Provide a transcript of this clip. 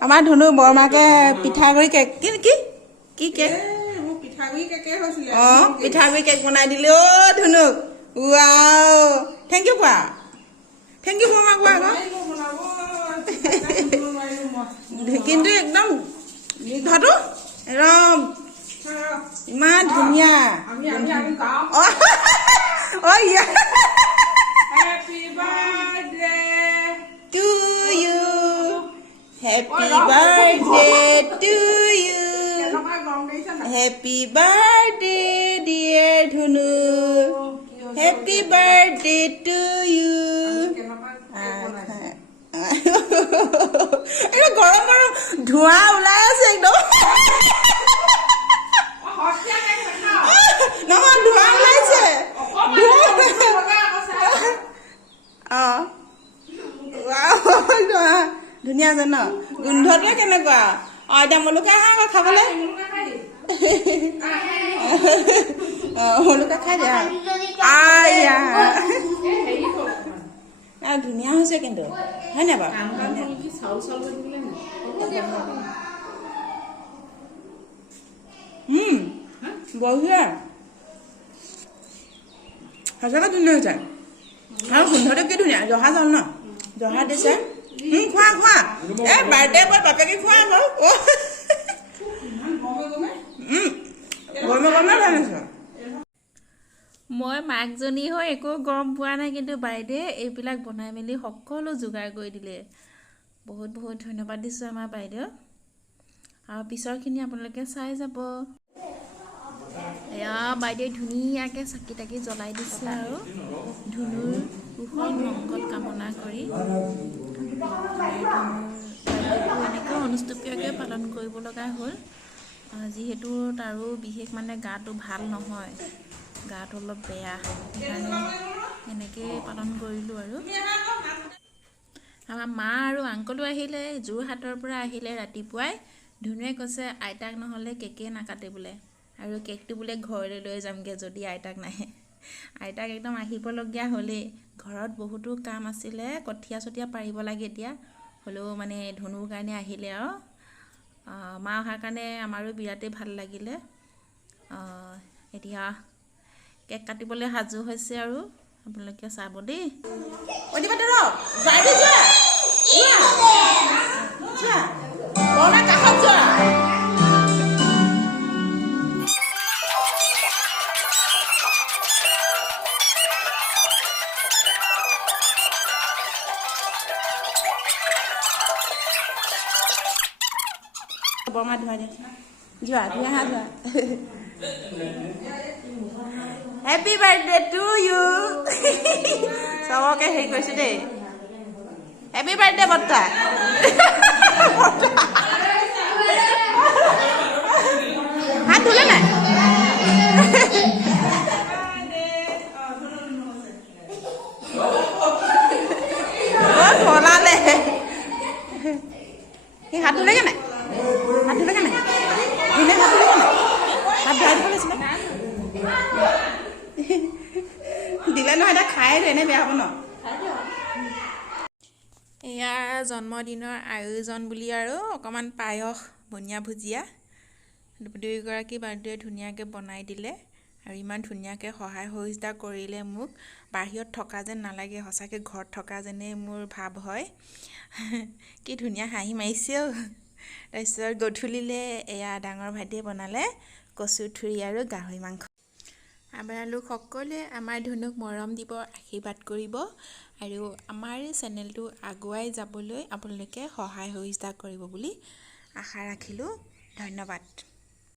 আমাৰ ধুনু বৰমাকে পিঠাগুৰি কেক কি কেক পিঠাগুৰি কেকে হৈছিলে পিঠাগুৰি কেক বনাই দিলে অ' ধুনুক ৱাও থেংক ইউ কোৱা থেংক ইউ বৰমা কোৱা আকৌ কিন্তু একদম মিঠাটো একদম ইমান ধুনীয়া অ' ইয়া Happy birthday to you Happy birthday to you Happy birthday dear Dhunu Happy birthday to you এটা গৰম গৰম ধোঁৱা ওলাই আছে একদম নহয় ধোঁৱা ওলাইছে ধুনীয়া আছে ন গোন্ধটোৱে কেনেকুৱা এতিয়া মলুকা আহা আকৌ খাবলৈ মলুকা খাই দিয়া ধুনীয়া হৈছে কিন্তু হয় নাই বাৰু বঢ়িয়া সঁচাকৈ ধুনীয়া হৈছে আৰু গোন্ধটো কি ধুনীয়া জহা চাউল ন জহা দিছে খোৱা খোৱা এই বাৰ্থডে বয় বাপেকে খোৱা আকৌ গৰমে গৰমে ভাল হৈছে মই মাকজনী হৈ একো গৰম পোৱা নাই কিন্তু বাইদেৱে এইবিলাক বনাই মেলি সকলো যোগাৰ কৰি দিলে বহুত বহুত ধন্যবাদ দিছোঁ আমাৰ বাইদেউ আৰু পিছৰখিনি আপোনালোকে চাই যাব এয়া বাইদেৱে ধুনীয়াকৈ চাকি তাকি জ্বলাই দিছে আৰু ধুনুৰ কুশল মংগল কামনা কৰি বাইদেউটো এনেকৈ অনুষ্টুপীয়াকৈ পালন কৰিব লগা হ'ল যিহেতু তাৰো বিশেষ মানে গাটো ভাল নহয় গাটো অলপ বেয়া সেইকাৰণে এনেকৈ পালন কৰিলোঁ আৰু আমাৰ মা আৰু আংকলো আহিলে যোৰহাটৰ পৰা আহিলে ৰাতিপুৱাই ধুনুৱে কৈছে আইতাক নহ'লে কেকে নাকাটে বোলে আৰু কেকটো বোলে ঘৰলৈ লৈ যামগৈ যদি আইতাক নাহে আইতাক একদম আহিবলগীয়া হ'লেই ঘৰত বহুতো কাম আছিলে কঠীয়া চঠীয়া পাৰিব লাগে এতিয়া হ'লেও মানে ধনুৰ কাৰণে আহিলে আৰু মা অহাৰ কাৰণে আমাৰো বিৰাটেই ভাল লাগিলে এতিয়া কেক কাটিবলৈ সাজু হৈছে আৰু আপোনালোকে চাব দেই বৰমা ধোৱা দিয়া যোৱা ধুনীয়া হা যোৱা হেপী বাৰ্থডে টু ইউ চবকে হেৰি কৰিছোঁ দেই হেপী বাৰ্থডে বৰ্তা হাত ধুলে নাই ধলালে সেই হাত ধুলেগে নাই হাত ধুলেগে নাই ধুলে হাত ধুলেগে নাই হাত ধুৱাই দিব লাগিছিলে দিলে নহয় এতিয়া খাই এনে বেয়া হ'ব ন এয়া জন্মদিনৰ আয়োজন বুলি আৰু অকণমান পায়স বনিয়া ভুজিয়া দুয়োগৰাকী বাইদেৱে ধুনীয়াকৈ বনাই দিলে আৰু ইমান ধুনীয়াকৈ সহায় সহযোগিতা কৰিলে মোক বাহিৰত থকা যেন নালাগে সঁচাকৈ ঘৰত থকা যেনেই মোৰ ভাৱ হয় কি ধুনীয়া হাঁহি মাৰিছেও তাৰপিছত গধূলিলৈ এয়া ডাঙৰ ভাইটিয়ে বনালে কচু ঠুৰি আৰু গাহৰি মাংস আপোনালোক সকলোৱে আমাৰ ধুনুক মৰম দিব আশীৰ্বাদ কৰিব আৰু আমাৰ চেনেলটো আগুৱাই যাবলৈ আপোনালোকে সহায় সহযোগিতা কৰিব বুলি আশা ৰাখিলোঁ ধন্যবাদ